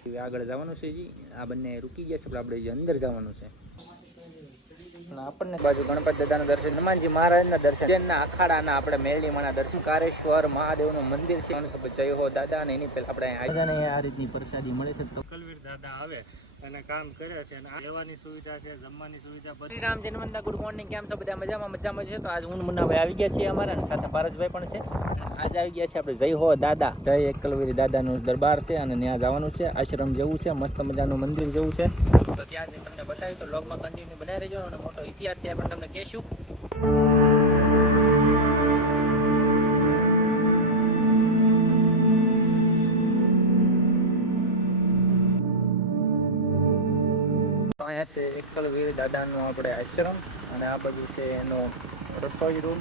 આગળ જવાનું છે જી આ બંને રૂકી ગયા છે આપણે જે અંદર જવાનું છે આપણને બાજુ ગણપત દાદાના દર્શન હનુમાનજી મહારાજના દર્શન અખાડાના આપણે મેરડીમાંના દર્શન કારેશ્વર મહાદેવનું મંદિર છે જય હો દાદા અને એની પહેલા આપણે આ રીતની પ્રસાદી મળે છે તો કલવીર દાદા આવે અને કામ કરે છે અને રહેવાની સુવિધા છે, જમવાની સુવિધા બધી. રામ જન્મના ગુડ મોર્નિંગ, કેમ છો બધા? મજામાં છે. તો આજ હું મુન્નાભાઈ આવી ગયા છીએ અમારા અને સાથે પારસભાઈ પણ છે. આજ આવી ગયા છે આપણે જય હો દાદા, જય એકલવીર દાદાનું દરબાર છે અને ત્યાં જવાનું છે. આશ્રમ જેવું છે, મસ્ત મજાનું મંદિર જેવું છે. તો ત્યાં તમને બતાવ્યું તો લોગમાં કન્ટિન્યુ બનાવી રહેજો અને મોટો ઇતિહાસ છે પણ તમને કહેશું. અહીંયા છે એકલવીર દાદાનું આપણે આશ્રમ અને આ બધું છે એનો રસોઈ રૂમ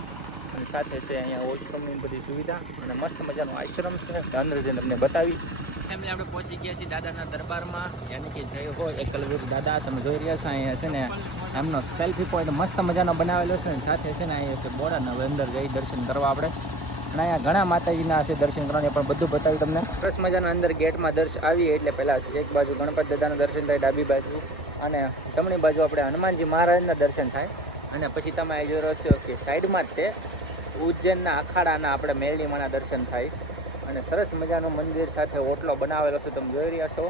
અને સાથે છે અહીંયા વોશરૂમની બધી સુવિધા અને મસ્ત મજાનો આશ્રમ છે. અંદર જઈને તમને બતાવી ફેમિલી આપણે પહોંચી ગયા છીએ દાદાના દરબારમાં, યાની કે જય હો એકલવીર દાદા. તમે જોઈ રહ્યા છો અહીંયા છે ને એમનો સેલ્ફી પોઈન્ટ મસ્ત મજાનો બનાવેલો છે અને સાથે છે ને અહીંયા છે બોર્ડ અને અંદર જઈ દર્શન કરવા આપણે. અને અહીંયા ઘણા માતાજીના છે દર્શન કરવાની પણ બધું બતાવ્યું તમને. સરસ મજાના અંદર ગેટમાં દર્શન આવીએ એટલે પહેલાં એક બાજુ ગણપત દાદાના દર્શન થાય, ડાબી બાજુ અને જમણી બાજુ આપણે હનુમાનજી મહારાજના દર્શન થાય અને પછી તમે આ જોઈ રહ્યો છો કે સાઈડમાં જ તે ઉજ્જૈનના અખાડાના આપણે મેરડીમાંના દર્શન થાય અને સરસ મજાનું મંદિર સાથે ઓટલો બનાવેલો છે તમે જોઈ રહ્યા છો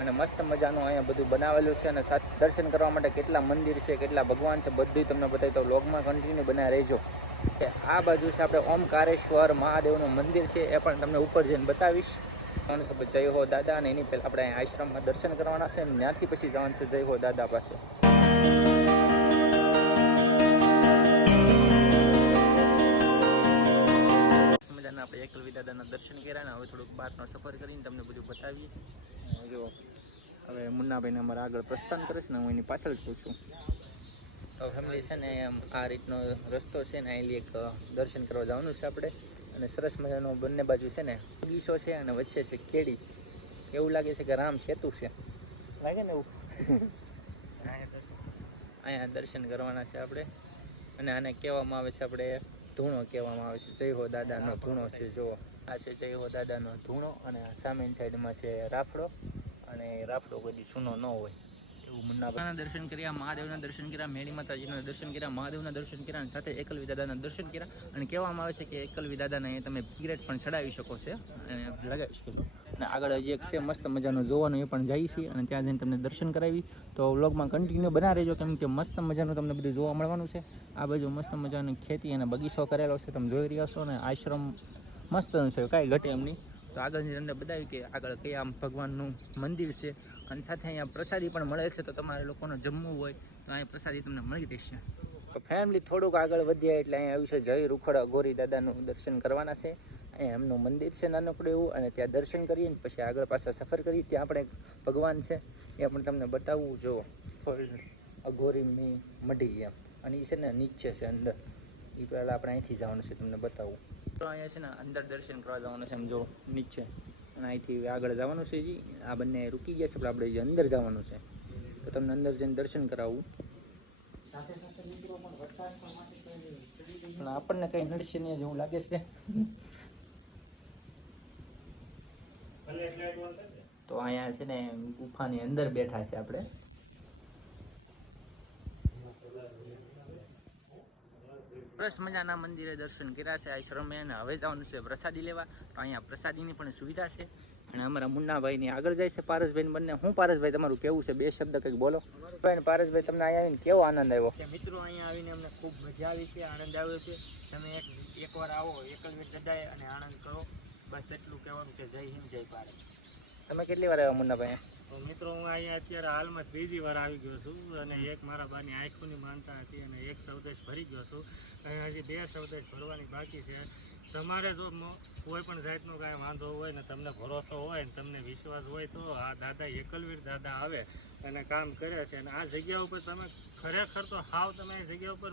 અને મસ્ત મજાનું અહીંયા બધું બનાવેલું છે અને સાથે દર્શન કરવા માટે કેટલા મંદિર છે, કેટલા ભગવાન છે બધું તમને બતાવી તો વ્લોગમાં કન્ટિન્યુ બનાવી રહેજો. આ બાજુ છે આપણે ઓમકારેશ્વર મહાદેવનું મંદિર છે, એ પણ તમને ઉપર જઈને બતાવીશ. જય હો દાદા અને એની પહેલાં આપણે આશ્રમમાં દર્શન કરવાના છે અને ત્યાંથી પછી જવાનું છે જય હો દાદા પાસે. મજાના આપણે એકલવીર દાદાના દર્શન કર્યા ને હવે થોડુંક બહારનો સફર કરીને તમને બધું બતાવીએ. જો હવે મુન્નાભાઈને અમારા આગળ પ્રસ્થાન કરે છે ને હું એની પાછળ જ પૂછું. તો ફેમિલી છે ને આ રીતનો રસ્તો છે ને અહીં એક દર્શન કરવા જવાનું છે આપણે અને સરસ મજાનો બંને બાજુ છે ને બગીચો છે અને વચ્ચે છે કેડી. એવું લાગે છે કે રામ સેતુ છે, લાગે ને એવું. અહીંયા દર્શન કરવાના છે આપણે અને આને કહેવામાં આવે છે આપણે ધૂણો કહેવામાં આવે છે. જય હો દાદાનો ધૂણો છે. જુઓ આ છે જય હો દાદાનો ધૂણો અને સામેની સાઈડમાં છે રાફડો અને રાફડો બધી સૂનો ન હોય એવું. મુન્નાભાઈના દર્શન કર્યા, મહાદેવના દર્શન કર્યા, મેળી માતાજીના દર્શન કર્યા, મહાદેવના દર્શન કર્યા અને સાથે એકલવીર દાદાના દર્શન કર્યા અને કહેવામાં આવે છે કે એકલવીર દાદાને અહીંયા તમે સિગરેટ પણ ચડાવી શકો છો અને લગાવી શકો છો. અને આગળ હજી એક છે મસ્ત મજાનું જોવાનું, એ પણ જાય છે અને ત્યાં જઈને તમને દર્શન કરાવી. તો વ્લોગમાં કન્ટિન્યુ બના રહેજો કેમ કે મસ્ત મજાનું તમને બધું જોવા મળવાનું છે. આ બાજુ મસ્ત મજાની ખેતી અને બગીચો કરેલો છે તમે જોઈ રહ્યા છો ને આશ્રમ મસ્ત છે, કાંઈ ઘટે એમ નહીં. તો આગળની અંદર બતાવ્યું કે આગળ કયા ભગવાનનું મંદિર છે અને સાથે અહીંયા પ્રસાદી પણ મળે છે. તો તમારે લોકોને જમવું હોય તો અહીંયા પ્રસાદી તમને મળી રહેશે. તો ફેમિલી થોડુંક આગળ વધ્યા એટલે અહીંયા આવ્યું છે જય રૂખડ અઘોરી દાદાનું દર્શન કરવાના છે. અહીંયા એમનું મંદિર છે નાનકડું એવું અને ત્યાં દર્શન કરીએ ને પછી આગળ પાછા સફર કરીએ. ત્યાં આપણે ભગવાન છે એ પણ તમને બતાવવું. જો અઘોરીની મઢી એમ અને એ છે ને નીચે છે અંદર, એ પહેલાં આપણે અહીંથી જવાનું છે તમને બતાવવું. તો અહીંયા છે ને અંદર દર્શન કરવા જવાનું છે એમ જો નીચે અને અહીંથી આગળ જવાનું છે જી આ બંને રૂકી ગયા છે આપણે જે અંદર જવાનું છે તો તમને અંદર જઈને દર્શન કરાવવું. સાથે સાથે મિત્રો પણ વરસાદ પણ આપણને કંઈ નડશે નહીં જેવું લાગે છે. તો અહીંયા છે ને ગુફાની અંદર બેઠા છે આપણે. સરસ મજાના મંદિરે દર્શન કર્યા છે આશ્રમે અને હવે જવાનું છે પ્રસાદી લેવા. તો અહીંયા પ્રસાદીની પણ સુવિધા છે અને અમારા મુન્નાભાઈની આગળ જાય છે પારસભાઈ બંને. હું પારસભાઈ તમારું કેવું છે? બે શબ્દ કંઈક બોલો. પારસભાઈ તમને અહીંયા આવીને કેવો આનંદ આવ્યો? મિત્રો અહીંયા આવીને અમને ખૂબ મજા આવી છે, આનંદ આવ્યો છે. તમે એકવાર આવો એકલવીર દાદાએ અને આનંદ કરો. બસ એટલું કહેવાનું છે. જય હિન્દ, જય ભારત. તમે કેટલી વાર આવ્યા મુન્નાભાઈ? મિત્રો હું અહીંયા અત્યારે હાલમાં ત્રીજી વાર આવી ગયો છું અને એક મારા બાની આંખોની માનતા હતી અને એક સૌદેશ ભરી ગયો છું અને હજી 2 સૌદેશ ભરવાની બાકી છે. તમારે જો કોઈ પણ જાતનો કાંઈ વાંધો હોય ને તમને ભરોસો હોય ને તમને વિશ્વાસ હોય તો આ દાદા એકલવીર દાદા આવે અને કામ કરે છે. અને આ જગ્યા ઉપર તમે ખરેખર તો હાવ તમે આ જગ્યા ઉપર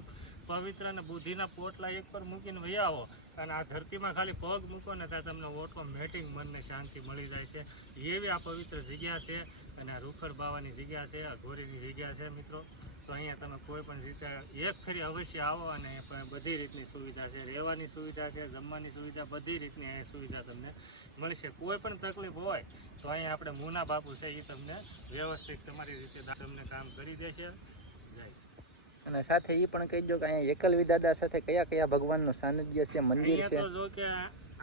પવિત્ર અને બુદ્ધિના પોટલા એક પર મૂકીને વહી આવો અને આ ધરતીમાં ખાલી પગ મૂકો ને ત્યાં તમને ઓટોમેટિક મનને શાંતિ મળી જાય છે. એવી આ પવિત્ર જગ્યા છે અને આ રૂખડ બાવાની જગ્યા છે, આ ઘોરીની જગ્યા છે મિત્રો. તો અહીંયા તમે કોઈ પણ રીતે એક ફરી અવશ્ય આવો અને બધી રીતની સુવિધા છે, રહેવાની સુવિધા છે, જમવાની સુવિધા, બધી રીતની અહીંયા સુવિધા તમને મળશે. કોઈ પણ તકલીફ હોય તો અહીંયા આપણે મુના બાપુ છે એ તમને વ્યવસ્થિત તમારી રીતે તમને કામ કરી દેશે. જય. અને સાથે એ પણ કહી દો કે અહીંયા એકલવી દાદા સાથે કયા કયા ભગવાનનું સાનિધ્ય છે, મંદિર અહીંયા છે? તો જો કે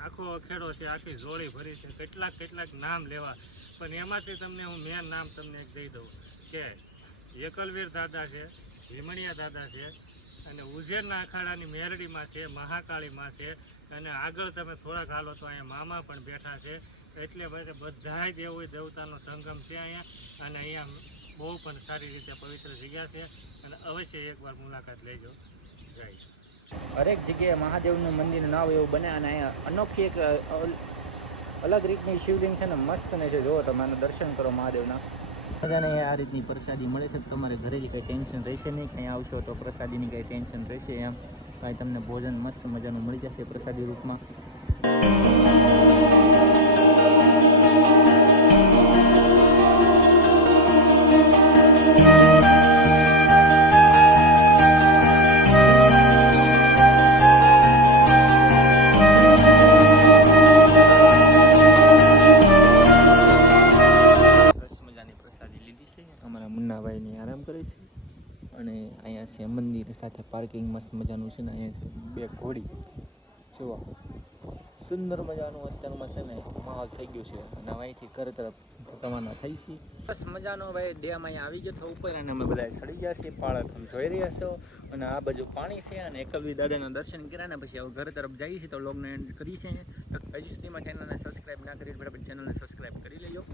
આખો અખેડો છે, આખી જોડી ભરી છે, કેટલાક નામ લેવા, પણ એમાંથી તમને હું મેન નામ તમને એક દઈ દઉં કે એકલવીર દાદા છે, ભીમણિયા દાદા છે, અને ઉજેરના અખાડાની મેરડીમાં છે, મહાકાળીમાં છે, અને આગળ તમે થોડાક હાલો તો અહીંયા મામા પણ બેઠા છે. એટલે બધાય દેવી દેવતાનો સંગમ છે અહીંયા, અને અહીંયા બહુ પણ સારી રીતે પવિત્ર જગ્યા છે, અને અવશ્ય એકવાર મુલાકાત લેજો. જય. હરેક જગ્યાએ મહાદેવનું મંદિરનું નામ એવું બને, અને અહીંયા અનોખી એક અલગ રીતની શિવલિંગ છે ને, મસ્ત ને છે. જુઓ તમે આનું દર્શન કરો મહાદેવના. બધાને આ રીતની પ્રસાદી મળે છે. તમારે ઘરેથી કંઈ ટેન્શન રહેશે નહીં. કંઈ આવશો તો પ્રસાદીની કંઈ ટેન્શન રહેશે એમ કાંઈ તમને ભોજન મસ્ત મજાનું મળી જશે પ્રસાદી રૂપમાં. અમારા મુન્નાભાઈની આરામ કરે છે, અને અહીંયા છે મંદિર સાથે પાર્કિંગ મસ્ત મજાનું છે ને. અહીંયા છે બે ઘોડી, જુઓ સુંદર મજાનું અત્યારમાં છે ને માહોલ થઈ ગયું છે. અને અહીંથી ઘર તરફ રવાના થઈ છીએ. બસ મજાનો ભાઈ ડેમ અહીંયા આવી ગયો ઉપર, અને અમે બધા ચડી ગયા છીએ. પાળક તમે જોઈ રહ્યા છો, અને આ બાજુ પાણી છે, અને એકલવી દાદાના દર્શન કર્યા ને પછી હવે ઘર તરફ જઈએ છીએ. તો વ્લોગને એન્ડ કરી છે. હજી સુધીમાં ચેનલને સબસ્ક્રાઈબ ના કરી બરાબર ચેનલને સબસ્ક્રાઈબ કરી લેજો.